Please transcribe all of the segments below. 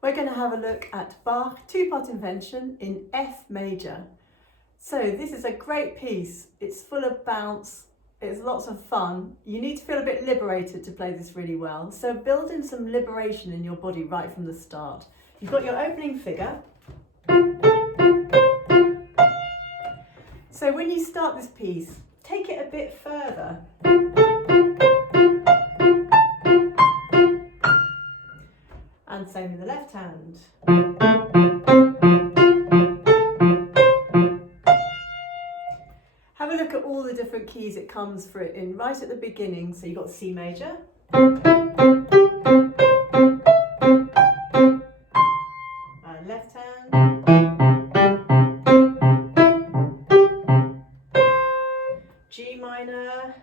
We're going to have a look at Bach two-part Invention in F major. So this is a great piece. It's full of bounce. It's lots of fun. You need to feel a bit liberated to play this really well. So build in some liberation in your body right from the start. You've got your opening figure. So when you start this piece, take it a bit further. And same with the left hand. Have a look at all the different keys it comes for it in right at the beginning. So you've got C major, and left hand, G minor,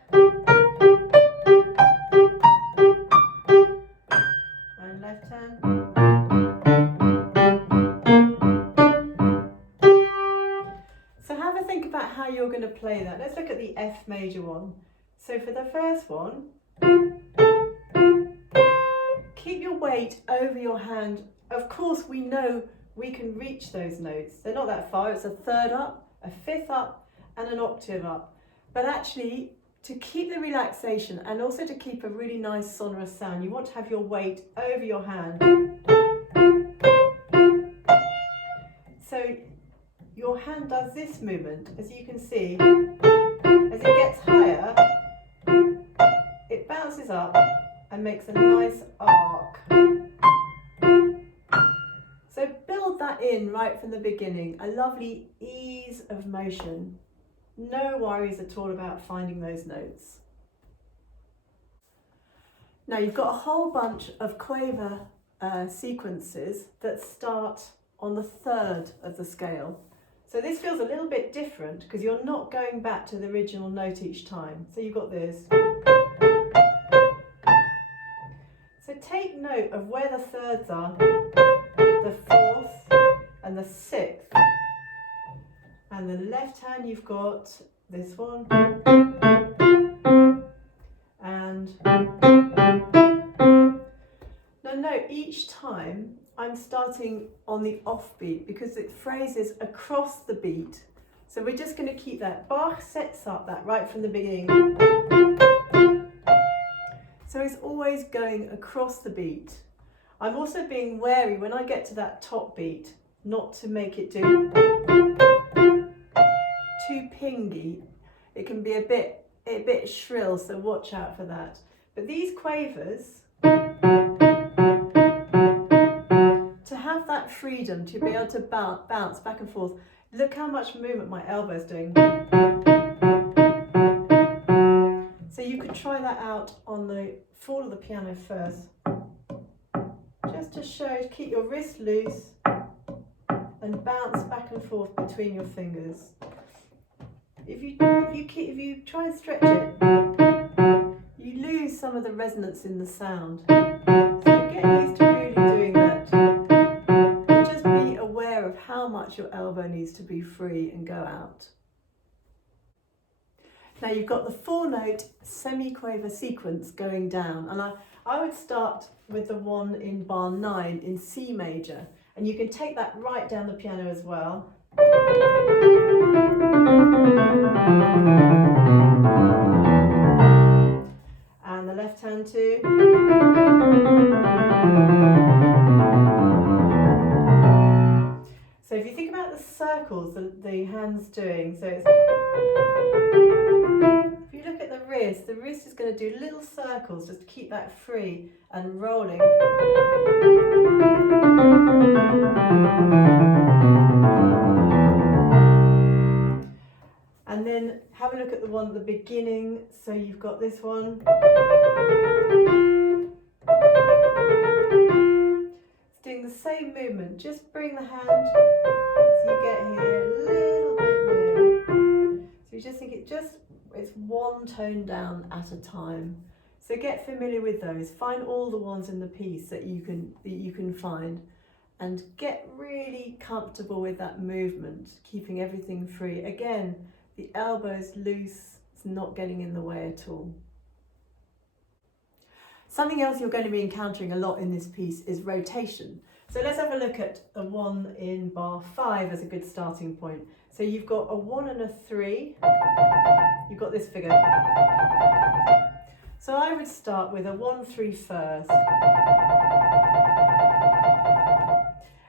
and left hand. So have a think about how you're going to play that. Let's look at the F major one. So for the first one, keep your weight over your hand. Of course, we know we can reach those notes. They're not that far. It's a third up, a fifth up, and an octave up. But actually, to keep the relaxation and also to keep a really nice sonorous sound, you want to have your weight over your hand. So your hand does this movement, as you can see. As it gets higher, it bounces up and makes a nice arc. So build that in right from the beginning, a lovely ease of motion. No worries at all about finding those notes. Now you've got a whole bunch of quaver sequences that start on the third of the scale. So this feels a little bit different because you're not going back to the original note each time. So you've got this. So take note of where the thirds are, the fourth and the sixth. And the left hand you've got this one. And now note each time I'm starting on the offbeat because it phrases across the beat. So we're just going to keep that. Bach sets up that right from the beginning. So it's always going across the beat. I'm also being wary when I get to that top beat, not to make it do too pingy. It can be a bit shrill, so watch out for that. But these quavers, to have that freedom to be able to bounce back and forth. Look how much movement my elbow's doing. So you could try that out on the floor of the piano first. Just to show, keep your wrist loose and bounce back and forth between your fingers. If you try and stretch it, you lose some of the resonance in the sound. So get used to really doing that. And just be aware of how much your elbow needs to be free and go out. Now you've got the 4-note semi-quaver sequence going down, and I would start with the one in bar 9 in C major, and you can take that right down the piano as well. And the left hand too. So if you think about the circles the hand's doing, so it's, if you look at the wrist is going to do little circles just to keep that free and rolling. And then have a look at the one at the beginning. So you've got this one. It's doing the same movement. Just bring the hand so you get here a little bit near. So you just think it's one tone down at a time. So get familiar with those. Find all the ones in the piece that you can find, and get really comfortable with that movement, keeping everything free. Again, the elbow's loose, it's not getting in the way at all. Something else you're going to be encountering a lot in this piece is rotation. So let's have a look at a 1 in bar 5 as a good starting point. So you've got a 1 and a 3, you've got this figure. So I would start with a 1-3 first.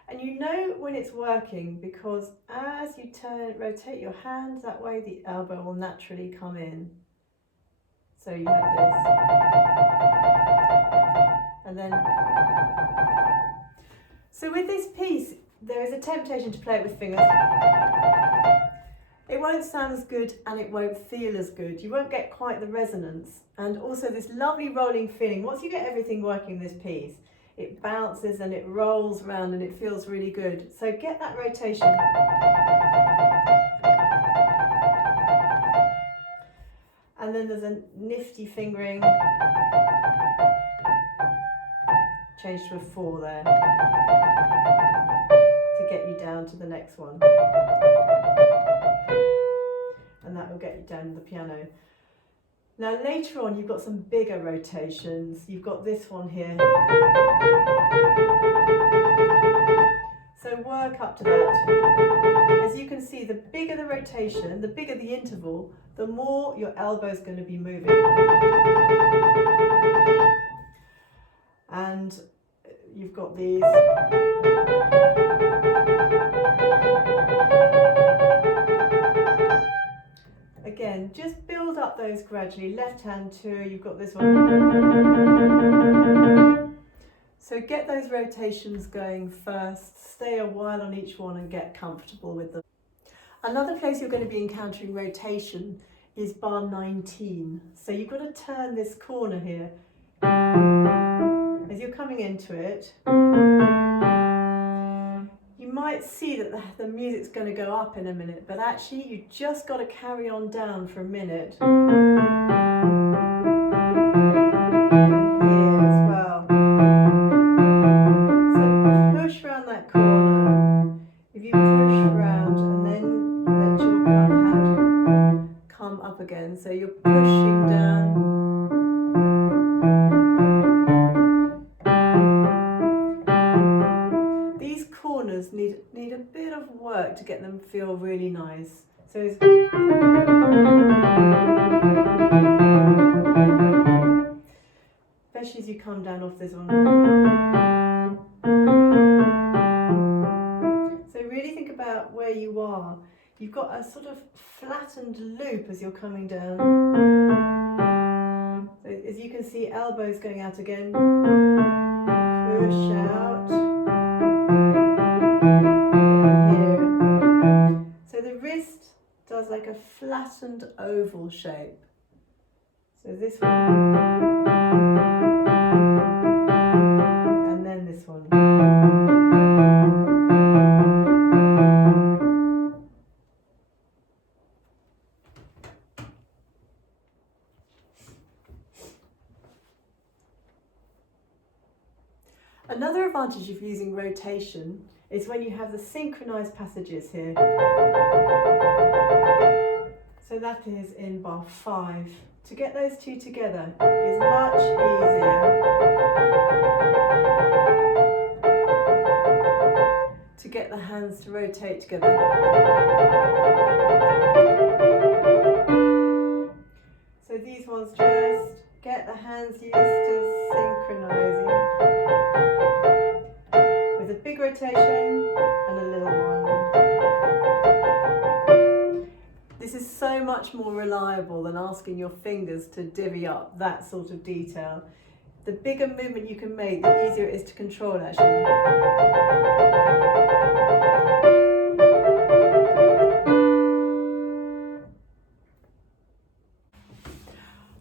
And you know when it's working because as you rotate your hand that way, the elbow will naturally come in. So you have this. And then, so with this piece, there is a temptation to play it with fingers. It won't sound as good and it won't feel as good. You won't get quite the resonance. And also this lovely rolling feeling. Once you get everything working in this piece, it bounces and it rolls around and it feels really good. So get that rotation. And then there's a nifty fingering. Change to a 4 there to get you down to the next one. And that will get you down to the piano. Now later on you've got some bigger rotations. You've got this one here. So work up to that. As you can see, the bigger the rotation, the bigger the interval, the more your elbow is going to be moving. And you've got these. Again, just build up those gradually. Left hand 2, you've got this one. So get those rotations going first, stay a while on each one and get comfortable with them. Another place you're going to be encountering rotation is bar 19. So you've got to turn this corner here. As you're coming into it, you might see that the music's going to go up in a minute, but actually you just got to carry on down for a minute. And here as well. So push around that corner. If you push around and then let your hand come up again, so you're pushing down. Need a bit of work to get them feel really nice. So it's especially as you come down off this one. So really think about where you are. You've got a sort of flattened loop as you're coming down. So as you can see, elbows going out again. Push out. So the wrist does like a flattened oval shape. So this one, and then this one. Another advantage of using rotation is when you have the synchronized passages here. So that is in bar 5. To get those two together is much easier. To get the hands to rotate together. So these ones just get the hands used to synchronizing. With a big rotation and a little one. This is so much more reliable than asking your fingers to divvy up that sort of detail. The bigger movement you can make, the easier it is to control actually.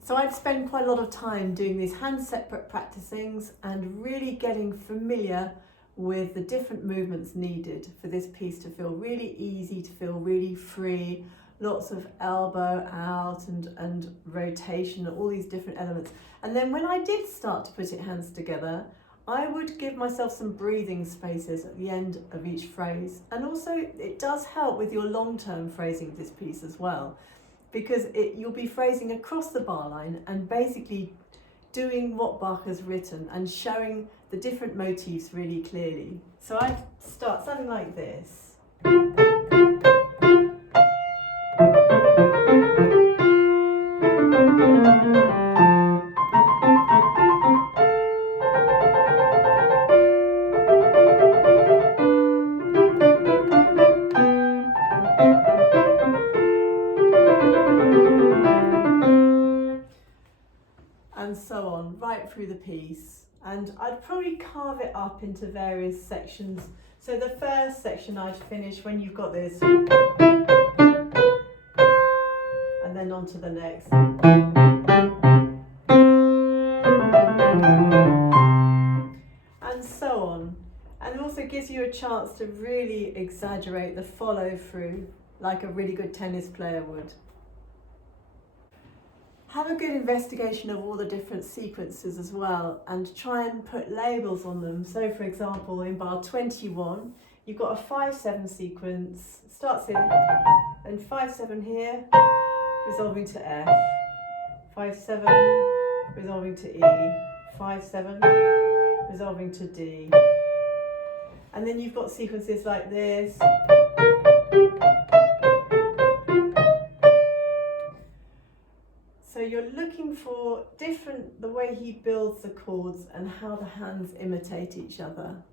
So I've spent quite a lot of time doing these hand separate practicings and really getting familiar with the different movements needed for this piece to feel really easy, to feel really free. Lots of elbow out and rotation, all these different elements. And then when I did start to put hands together, I would give myself some breathing spaces at the end of each phrase. And also it does help with your long-term phrasing of this piece as well, because you'll be phrasing across the bar line and basically doing what Bach has written and showing the different motifs really clearly. So I start something like this. And so on, right through the piece. And I'd probably carve it up into various sections. So the first section I'd finish when you've got this, and then on to the next. And so on. And it also gives you a chance to really exaggerate the follow through, like a really good tennis player would. Have a good investigation of all the different sequences as well, and try and put labels on them. So for example, in bar 21, you've got a 5-7 sequence, starts here, then 5-7 here, resolving to F, 5-7, resolving to E, 5-7, resolving to D. And then you've got sequences like this. So you're looking for the way he builds the chords and how the hands imitate each other.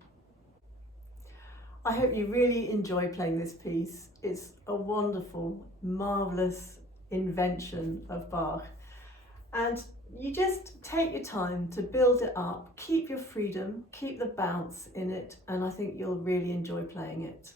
I hope you really enjoy playing this piece. It's a wonderful, marvellous invention of Bach. And you just take your time to build it up, keep your freedom, keep the bounce in it, and I think you'll really enjoy playing it.